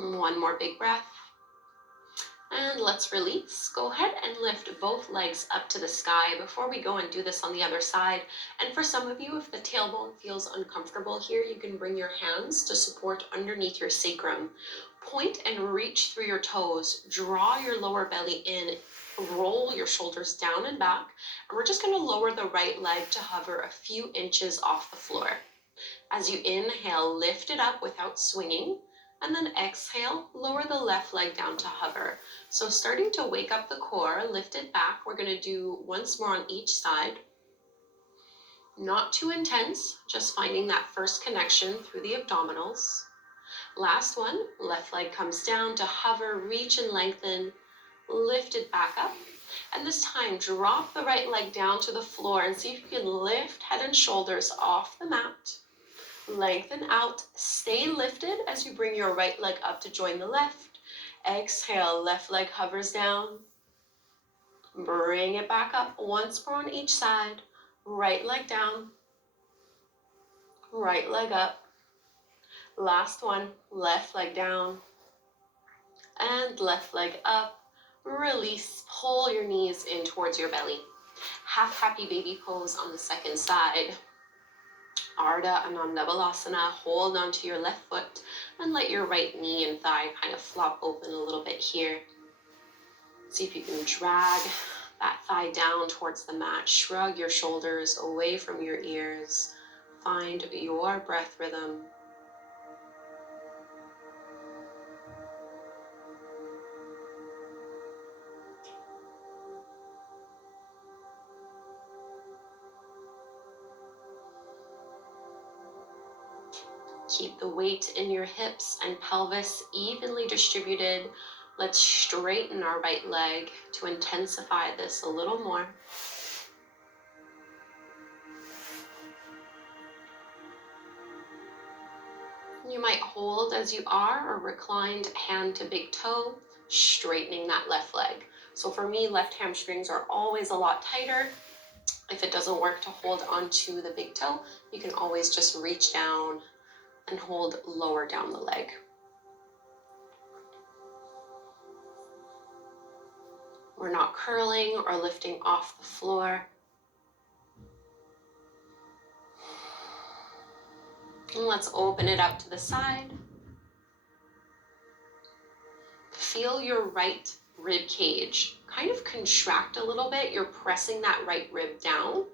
One more big breath. And let's release. Go ahead and lift both legs up to the sky before we go and do this on the other side. And for some of you, if the tailbone feels uncomfortable here, you can bring your hands to support underneath your sacrum. Point and reach through your toes. Draw your lower belly in. Roll your shoulders down and back. And we're just going to lower the right leg to hover a few inches off the floor. As you inhale, lift it up without swinging. And then exhale, lower the left leg down to hover. So starting to wake up the core, lift it back. We're going to do once more on each side. Not too intense, just finding that first connection through the abdominals. Last one, left leg comes down to hover, reach and lengthen, lift it back up. And this time, drop the right leg down to the floor and see if you can lift head and shoulders off the mat. Lengthen out, stay lifted as you bring your right leg up to join the left. Exhale, left leg hovers down. Bring it back up once more on each side. Right leg down, right leg up. Last one, left leg down and left leg up. Release, pull your knees in towards your belly. Half happy baby pose on the second side. Ardha Ananda Balasana, hold onto your left foot and let your right knee and thigh kind of flop open a little bit here. See if you can drag that thigh down towards the mat. Shrug your shoulders away from your ears. Find your breath rhythm. Keep the weight in your hips and pelvis evenly distributed. Let's straighten our right leg to intensify this a little more. You might hold as you are, or reclined hand to big toe, straightening that left leg. So for me, left hamstrings are always a lot tighter. If it doesn't work to hold onto the big toe, you can always just reach down and hold lower down the leg. We're not curling or lifting off the floor. And let's open it up to the side. Feel your right rib cage kind of contract a little bit. You're pressing that right rib down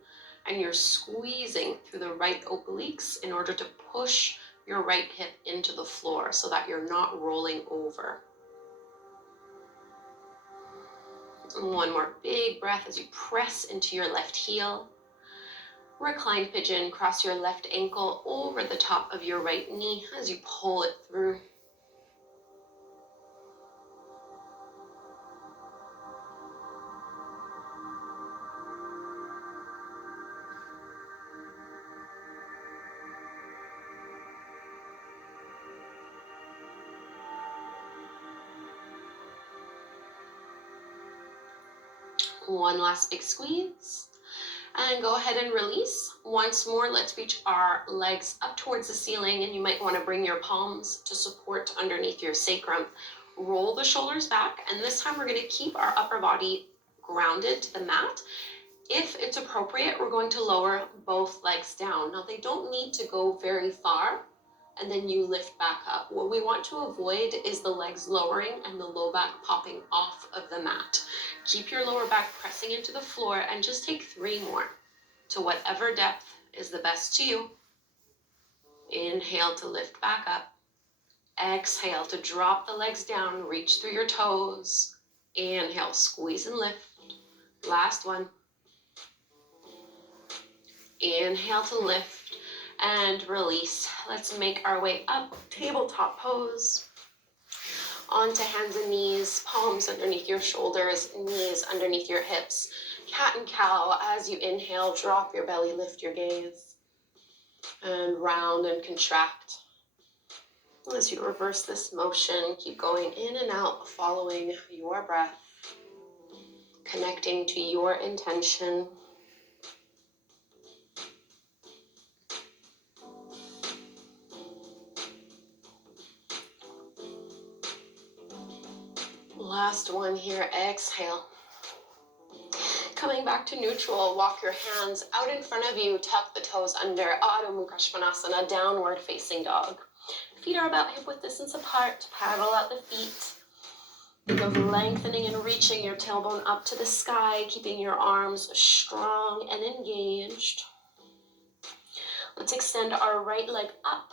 and you're squeezing through the right obliques in order to push your right hip into the floor so that you're not rolling over. And one more big breath as you press into your left heel. Reclined pigeon, cross your left ankle over the top of your right knee as you pull it through. One last big squeeze. And go ahead and release. Once more, let's reach our legs up towards the ceiling, and you might want to bring your palms to support underneath your sacrum. Roll the shoulders back, and this time we're going to keep our upper body grounded to the mat. If it's appropriate, we're going to lower both legs down. Now, they don't need to go very far, and then you lift back up. What we want to avoid is the legs lowering and the low back popping off of the mat. Keep your lower back pressing into the floor and just take 3 more to whatever depth is the best to you. Inhale to lift back up. Exhale to drop the legs down, reach through your toes. Inhale, squeeze and lift. Last one. Inhale to lift and release. Let's make our way up, tabletop pose. Onto hands and knees, palms underneath your shoulders, knees underneath your hips. Cat and cow. As you inhale, drop your belly, lift your gaze. And round and contract. As you reverse this motion, keep going in and out, following your breath, connecting to your intention. Last one here, exhale. Coming back to neutral, walk your hands out in front of you, tuck the toes under, Adho Mukha Svanasana, downward facing dog. Feet are about hip width distance apart, paddle out the feet. Think of lengthening and reaching your tailbone up to the sky, keeping your arms strong and engaged. Let's extend our right leg up.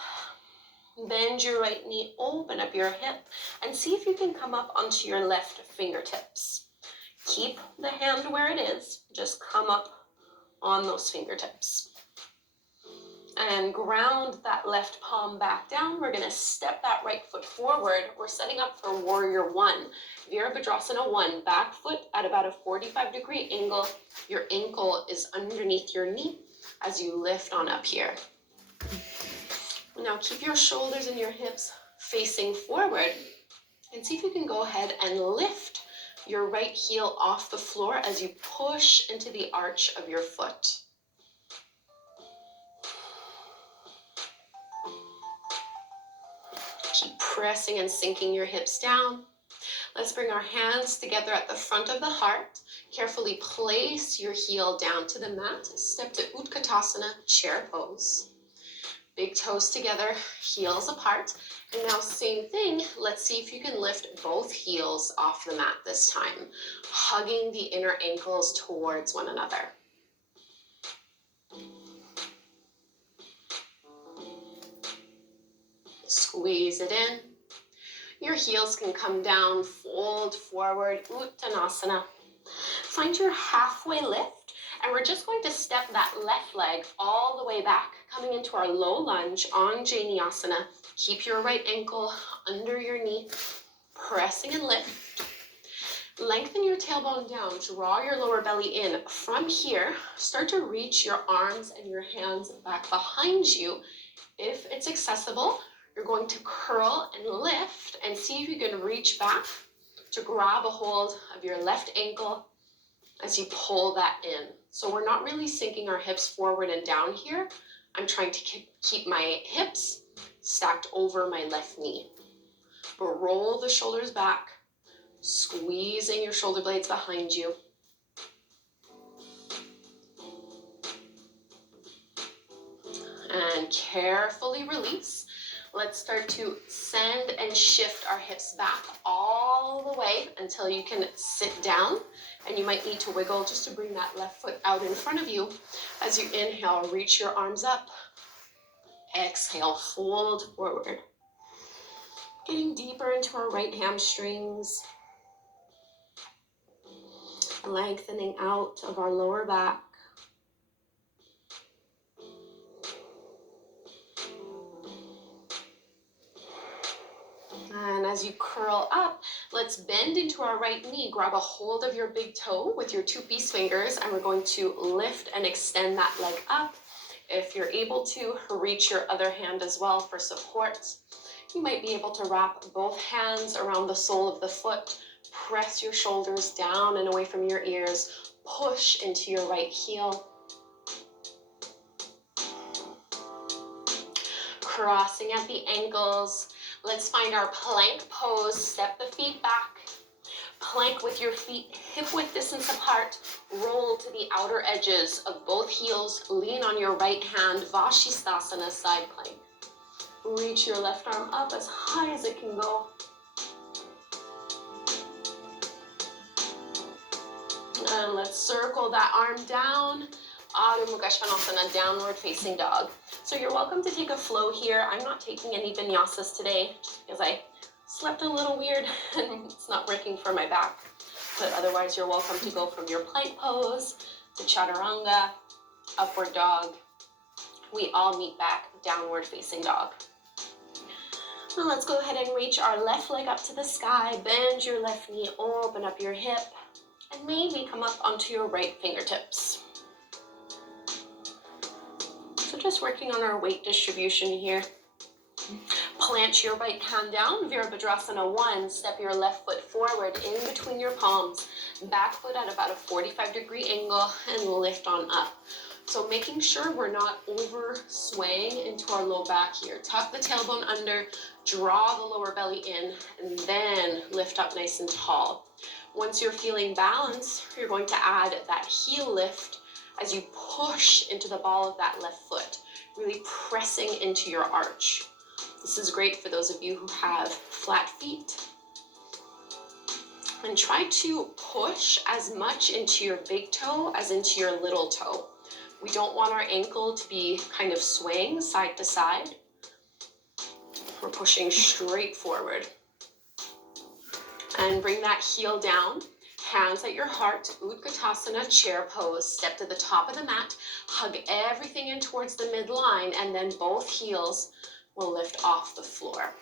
Bend your right knee, open up your hip, and see if you can come up onto your left fingertips. Keep the hand where it is, just come up on those fingertips. And ground that left palm back down. We're gonna step that right foot forward. We're setting up for Warrior One. Virabhadrasana 1, back foot at about a 45-degree angle. Your ankle is underneath your knee as you lift on up here. Now keep your shoulders and your hips facing forward and see if you can go ahead and lift your right heel off the floor as you push into the arch of your foot. Keep pressing and sinking your hips down. Let's bring our hands together at the front of the heart. Carefully place your heel down to the mat. Step to Utkatasana, chair pose. Big toes together, heels apart. And now same thing, let's see if you can lift both heels off the mat this time, hugging the inner ankles towards one another. Squeeze it in. Your heels can come down, fold forward, Uttanasana. Find your halfway lift, and we're just going to step that left leg all the way back, coming into our low lunge on Jnanasana. Keep your right ankle under your knee, pressing and lift. Lengthen your tailbone down, draw your lower belly in. From here, start to reach your arms and your hands back behind you. If it's accessible, you're going to curl and lift and see if you can reach back to grab a hold of your left ankle as you pull that in. So we're not really sinking our hips forward and down here. I'm trying to keep my hips stacked over my left knee. But roll the shoulders back, squeezing your shoulder blades behind you. And carefully release. Let's start to send and shift our hips back all the way until you can sit down. And you might need to wiggle just to bring that left foot out in front of you. As you inhale, reach your arms up. Exhale, fold forward. Getting deeper into our right hamstrings. Lengthening out of our lower back. And as you curl up, let's bend into our right knee. Grab a hold of your big toe with your two peace fingers, and we're going to lift and extend that leg up. If you're able to, reach your other hand as well for support. You might be able to wrap both hands around the sole of the foot. Press your shoulders down and away from your ears. Push into your right heel. Crossing at the ankles. Let's find our plank pose. Step the feet back. Plank with your feet hip width distance apart. Roll to the outer edges of both heels. Lean on your right hand. Vashisthasana, side plank. Reach your left arm up as high as it can go. And let's circle that arm down. Adho Mukha Svanasana, downward facing dog. So you're welcome to take a flow here. I'm not taking any vinyasas today just because I slept a little weird and it's not working for my back. But otherwise, you're welcome to go from your plank pose to chaturanga, upward dog. We all meet back, downward facing dog. Now let's go ahead and reach our left leg up to the sky. Bend your left knee, open up your hip, and maybe come up onto your right fingertips. So just working on our weight distribution here. Plant your right hand down, Virabhadrasana 1. Step your left foot forward in between your palms. Back foot at about a 45-degree angle and lift on up. So making sure we're not over swaying into our low back here. Tuck the tailbone under, draw the lower belly in, and then lift up nice and tall. Once you're feeling balance, you're going to add that heel lift as you push into the ball of that left foot, really pressing into your arch. This is great for those of you who have flat feet. And try to push as much into your big toe as into your little toe. We don't want our ankle to be kind of swaying side to side. We're pushing straight forward. And bring that heel down, hands at your heart, Utkatasana, chair pose. Step to the top of the mat, hug everything in towards the midline, and then both heels will lift off the floor.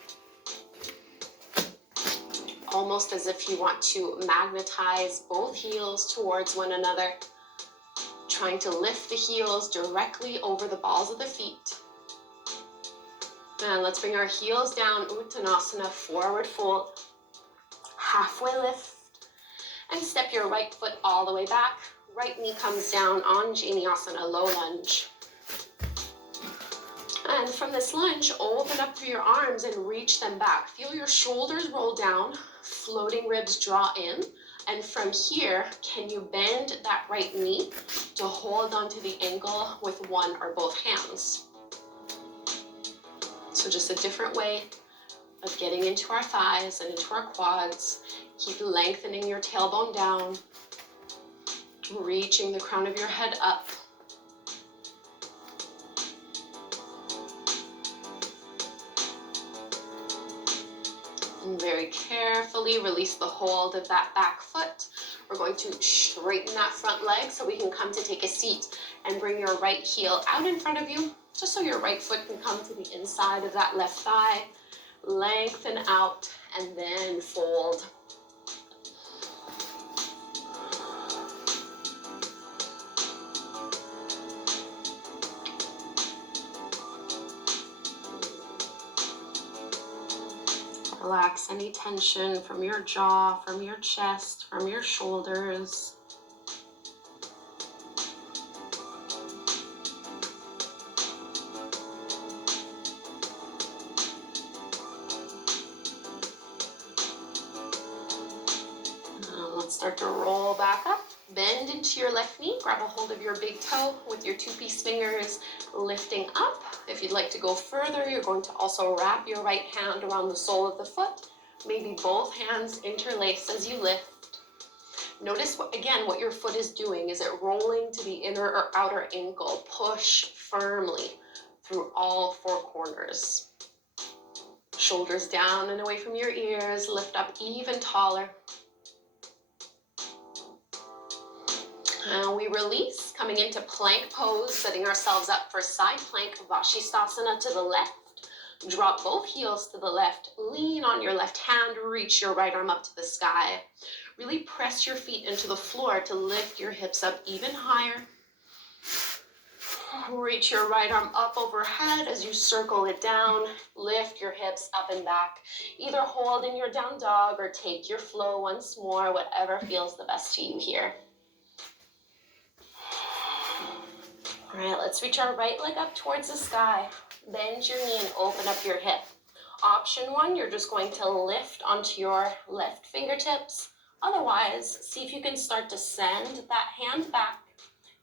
Almost as if you want to magnetize both heels towards one another, trying to lift the heels directly over the balls of the feet. And let's bring our heels down, Uttanasana, forward fold, halfway lift, and step your right foot all the way back. Right knee comes down, Anjaneyasana, low lunge. And from this lunge, open up through your arms and reach them back. Feel your shoulders roll down, floating ribs draw in. And from here, can you bend that right knee to hold onto the ankle with one or both hands? So just a different way of getting into our thighs and into our quads. Keep lengthening your tailbone down, reaching the crown of your head up. And very carefully release the hold of that back foot. We're going to straighten that front leg so we can come to take a seat and bring your right heel out in front of you, just so your right foot can come to the inside of that left thigh. Lengthen out and then fold. Relax any tension from your jaw, from your chest, from your shoulders. Let's start to roll back up. Bend into your left knee, grab a hold of your big toe with your two-piece fingers, lifting up. If you'd like to go further, you're going to also wrap your right hand around the sole of the foot. Maybe both hands interlace as you lift. Notice, what your foot is doing. Is it rolling to the inner or outer ankle? Push firmly through all four corners. Shoulders down and away from your ears. Lift up even taller. And we release, coming into plank pose, setting ourselves up for side plank, Vashisthasana to the left. Drop both heels to the left, lean on your left hand, reach your right arm up to the sky. Really press your feet into the floor to lift your hips up even higher. Reach your right arm up overhead as you circle it down. Lift your hips up and back. Either hold in your down dog or take your flow once more, whatever feels the best to you here. All right, let's reach our right leg up towards the sky. Bend your knee and open up your hip. Option one, you're just going to lift onto your left fingertips. Otherwise, see if you can start to send that hand back,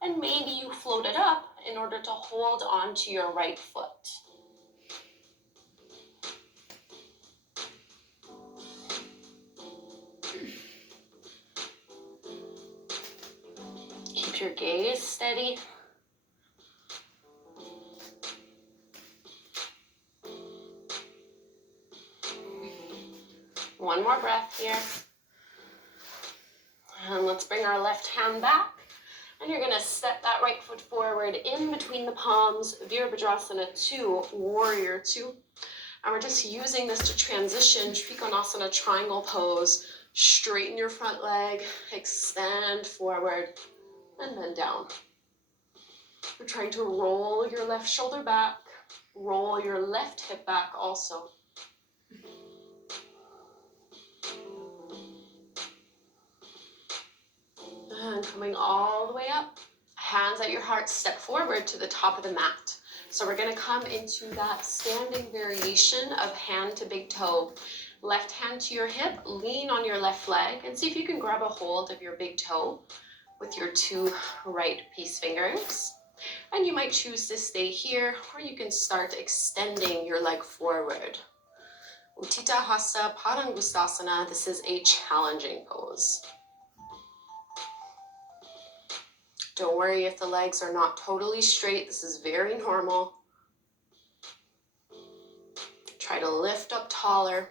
and maybe you float it up in order to hold onto your right foot. Keep your gaze steady. One more breath here. And let's bring our left hand back. And you're gonna step that right foot forward in between the palms, Virabhadrasana 2, Warrior 2. And we're just using this to transition Trikonasana triangle pose. Straighten your front leg, extend forward, and then down. We're trying to roll your left shoulder back, roll your left hip back also. And coming all the way up, Hands at your heart, step forward to the top of the mat. So we're gonna come into that standing variation of hand to big toe. Left hand to your hip, lean on your left leg, and see if you can grab a hold of your big toe with your 2 right peace fingers. And you might choose to stay here, or you can start extending your leg forward. Utthita Hasta Padangusthasana. This is a challenging pose. Don't worry if the legs are not totally straight. This is very normal. Try to lift up taller.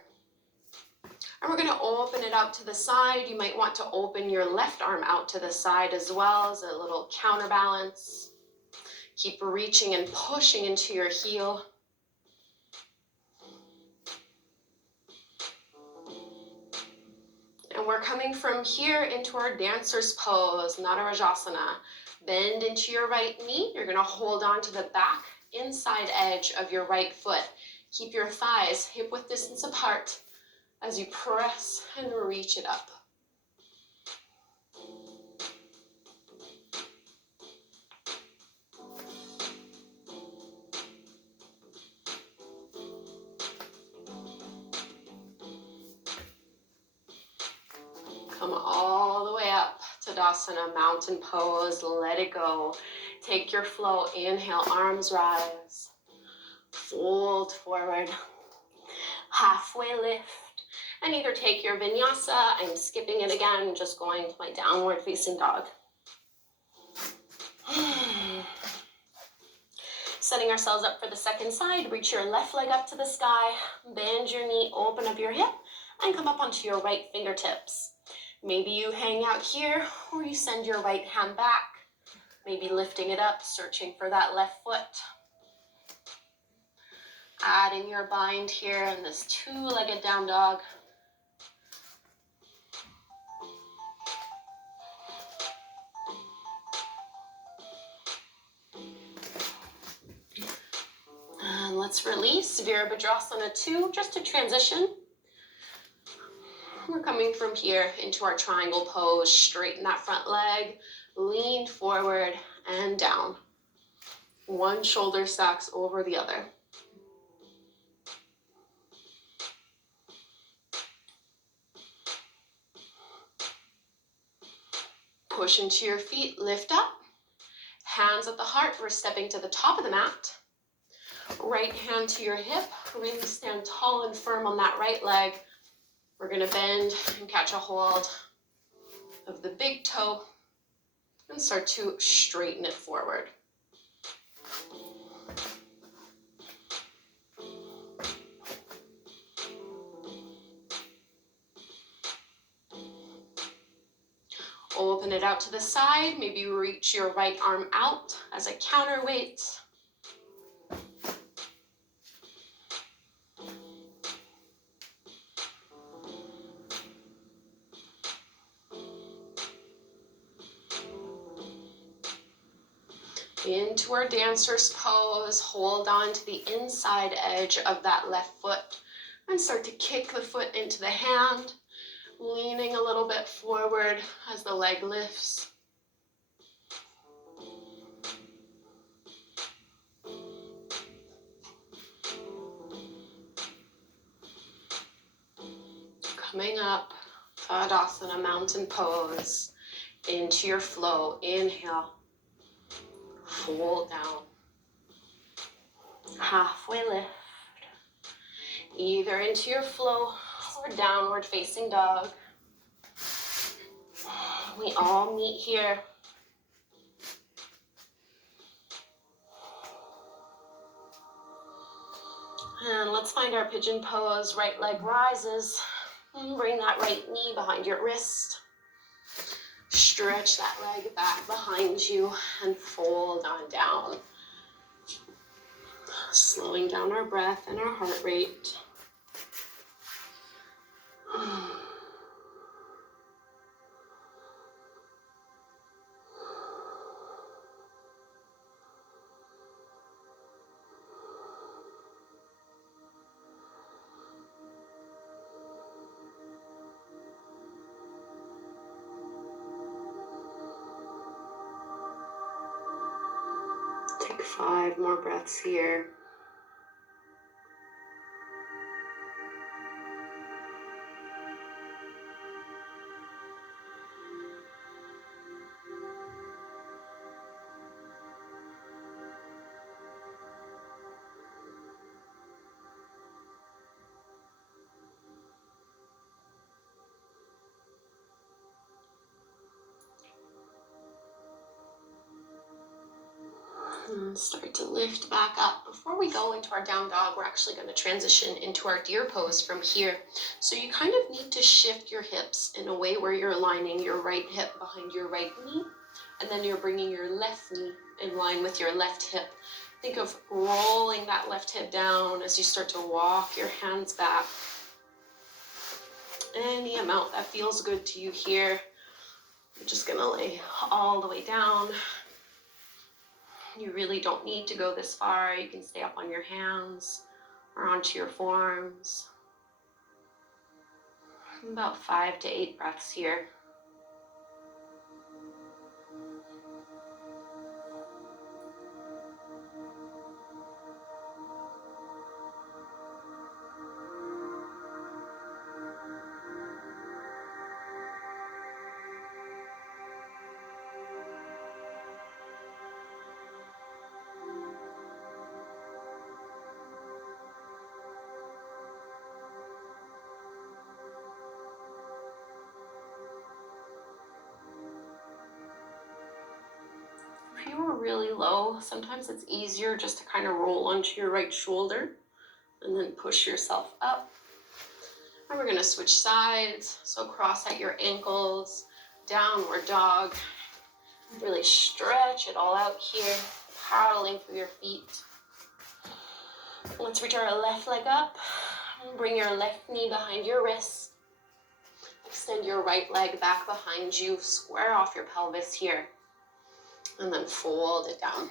And we're going to open it out to the side. You might want to open your left arm out to the side as well as a little counterbalance. Keep reaching and pushing into your heel. And we're coming from here into our dancer's pose, Natarajasana. Bend into your right knee. You're going to hold on to the back inside edge of your right foot. Keep your thighs hip-width distance apart as you press and reach it up. Come all the way up, Tadasana, mountain pose, let it go. Take your flow, inhale, arms rise. Fold forward, halfway lift. And either take your vinyasa, I'm skipping it again, just going to my downward facing dog. Setting ourselves up for the second side, reach your left leg up to the sky, bend your knee, open up your hip, and come up onto your right fingertips. Maybe you hang out here, or you send your right hand back, maybe lifting it up, searching for that left foot. Adding your bind here in this 2-legged down dog. And let's release Virabhadrasana 2, just to transition. We're coming from here into our triangle pose. Straighten that front leg, lean forward and down. One shoulder stacks over the other. Push into your feet, lift up. Hands at the heart, we're stepping to the top of the mat. Right hand to your hip, really stand tall and firm on that right leg. We're going to bend and catch a hold of the big toe and start to straighten it forward. Open it out to the side. Maybe reach your right arm out as a counterweight. Into our dancer's pose, hold on to the inside edge of that left foot and start to kick the foot into the hand, leaning a little bit forward as the leg lifts. Coming up, Tadasana, mountain pose, into your flow. Inhale, fold down, halfway lift, either into your flow or downward facing dog. We all meet here. And let's find our pigeon pose. Right leg rises. And bring that right knee behind your wrist. Stretch that leg back behind you and fold on down. Slowing down our breath and our heart rate. 5 more breaths here. And start to lift back up. Before we go into our down dog, we're actually going to transition into our deer pose from here. So you kind of need to shift your hips in a way where you're aligning your right hip behind your right knee, and then you're bringing your left knee in line with your left hip. Think of rolling that left hip down as you start to walk your hands back. Any amount that feels good to you here. I'm just going to lay all the way down. You really don't need to go this far. You can stay up on your hands or onto your forearms. About 5 to 8 breaths here. If you were really low, sometimes it's easier just to kind of roll onto your right shoulder and then push yourself up. And we're going to switch sides. So cross at your ankles, downward dog. Really stretch it all out here, paddling through your feet. Let's reach our left leg up. Bring your left knee behind your wrist. Extend your right leg back behind you. Square off your pelvis here. And then fold it down.